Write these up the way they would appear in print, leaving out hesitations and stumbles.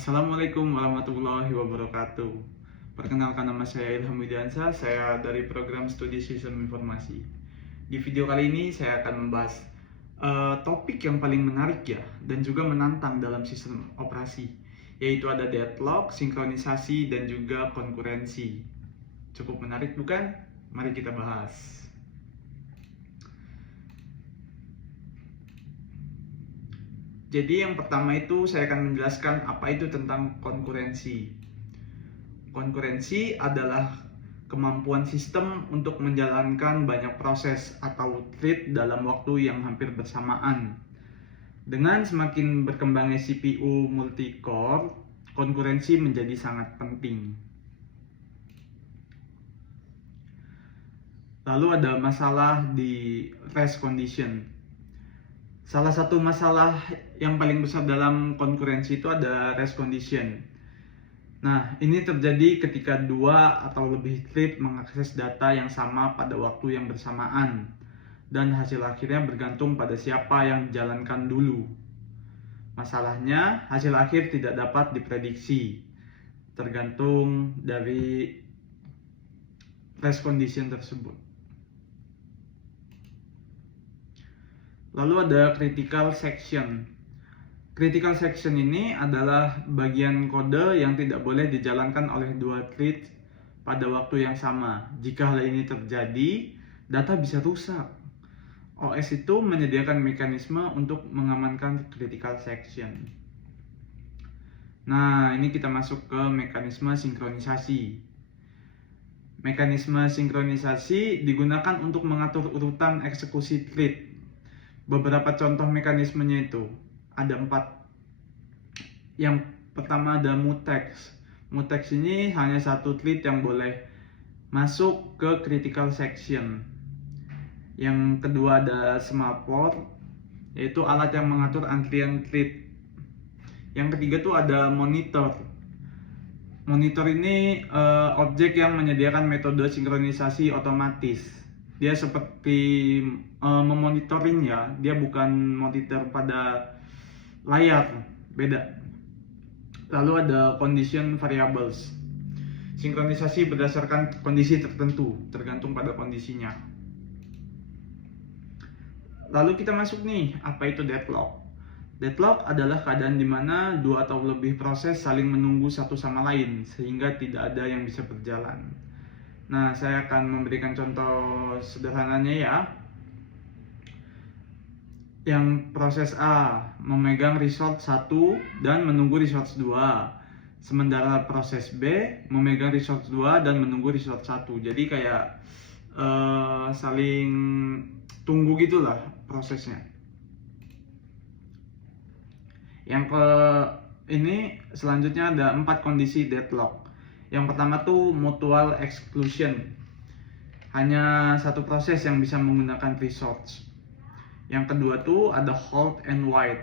Assalamualaikum warahmatullahi wabarakatuh. Perkenalkan, nama saya Ilham Widiansyah, saya dari program studi Sistem Informasi. Di video kali ini saya akan membahas topik yang paling menarik ya, dan juga menantang dalam sistem operasi, yaitu ada deadlock, sinkronisasi, dan juga konkurensi. Cukup menarik bukan? Mari kita bahas. Jadi yang pertama itu saya akan menjelaskan apa itu tentang konkurensi. Konkurensi adalah kemampuan sistem untuk menjalankan banyak proses atau thread dalam waktu yang hampir bersamaan. Dengan semakin berkembangnya CPU multi-core, konkurensi menjadi sangat penting. Lalu ada masalah di race condition. Salah satu masalah yang paling besar dalam konkurensi itu ada race condition. Nah, ini terjadi ketika dua atau lebih thread mengakses data yang sama pada waktu yang bersamaan, dan hasil akhirnya bergantung pada siapa yang dijalankan dulu. Masalahnya, hasil akhir tidak dapat diprediksi, tergantung dari race condition tersebut. Lalu ada critical section. Critical section ini adalah bagian kode yang tidak boleh dijalankan oleh dua thread pada waktu yang sama. Jika hal ini terjadi, data bisa rusak. OS itu menyediakan mekanisme untuk mengamankan critical section. Nah, ini kita masuk ke mekanisme sinkronisasi. Mekanisme sinkronisasi digunakan untuk mengatur urutan eksekusi thread. Beberapa contoh mekanismenya itu ada 4. Yang pertama ada mutex. Mutex ini hanya satu thread yang boleh masuk ke critical section. Yang kedua ada semaphore, yaitu alat yang mengatur antrian thread. Yang ketiga tuh ada monitor. Monitor ini objek yang menyediakan metode sinkronisasi otomatis. Dia seperti memonitoring ya, dia bukan monitor pada layar, beda. Lalu ada condition variables. Sinkronisasi berdasarkan kondisi tertentu, tergantung pada kondisinya. Lalu kita masuk nih, apa itu deadlock? Deadlock adalah keadaan di mana dua atau lebih proses saling menunggu satu sama lain, sehingga tidak ada yang bisa berjalan. Nah, saya akan memberikan contoh sederhananya ya. Yang proses A memegang resource 1 dan menunggu resource 2. Sementara proses B memegang resource 2 dan menunggu resource 1. Jadi kayak saling tunggu gitulah prosesnya. Yang ini selanjutnya ada 4 kondisi deadlock. Yang pertama tuh mutual exclusion. Hanya satu proses yang bisa menggunakan resource. Yang kedua tuh ada halt and wait.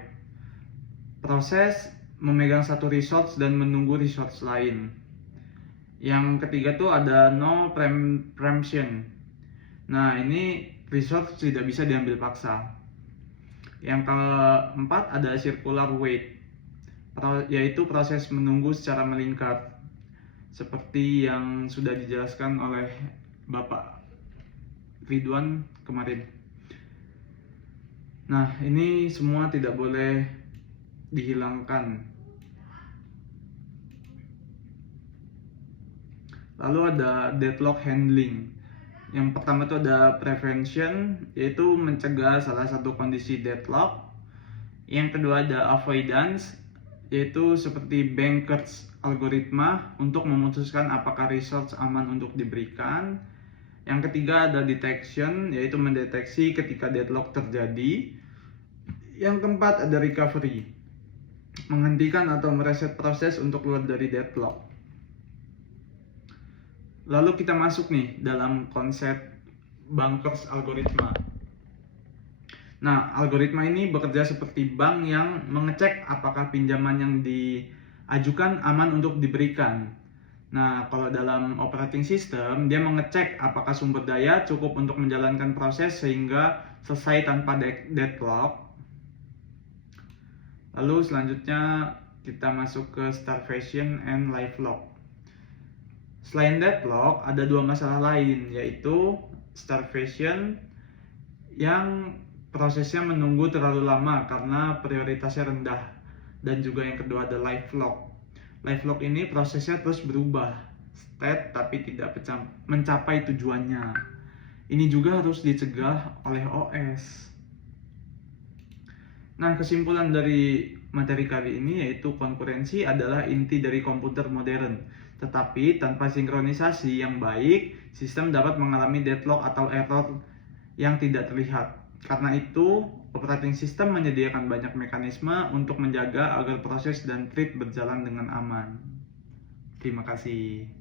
Proses memegang satu resource dan menunggu resource lain. Yang ketiga tuh ada no preemption. Nah, ini resource tidak bisa diambil paksa. Yang keempat ada circular wait, yaitu proses menunggu secara melingkar, seperti yang sudah dijelaskan oleh Bapak Ridwan kemarin. Nah, ini semua tidak boleh dihilangkan. Lalu ada deadlock handling. Yang pertama itu ada prevention, yaitu mencegah salah satu kondisi deadlock. Yang kedua ada avoidance, yaitu seperti Banker's algoritma untuk memutuskan apakah resource aman untuk diberikan. Yang ketiga ada detection, yaitu mendeteksi ketika deadlock terjadi. Yang keempat ada recovery, menghentikan atau mereset proses untuk keluar dari deadlock. Lalu kita masuk nih dalam konsep Banker's algoritma. Nah, algoritma ini bekerja seperti bank yang mengecek apakah pinjaman yang diajukan aman untuk diberikan. Nah, kalau dalam operating system, dia mengecek apakah sumber daya cukup untuk menjalankan proses sehingga selesai tanpa deadlock. Lalu selanjutnya kita masuk ke starvation and livelock. Selain deadlock, ada dua masalah lain, yaitu starvation yang prosesnya menunggu terlalu lama karena prioritasnya rendah, dan juga yang kedua ada livelock. Livelock ini prosesnya terus berubah state tapi tidak mencapai tujuannya. Ini juga harus dicegah oleh OS. Nah, kesimpulan dari materi kali ini yaitu konkurensi adalah inti dari komputer modern. Tetapi tanpa sinkronisasi yang baik, sistem dapat mengalami deadlock atau error yang tidak terlihat. Karena itu, operating system menyediakan banyak mekanisme untuk menjaga agar proses dan thread berjalan dengan aman. Terima kasih.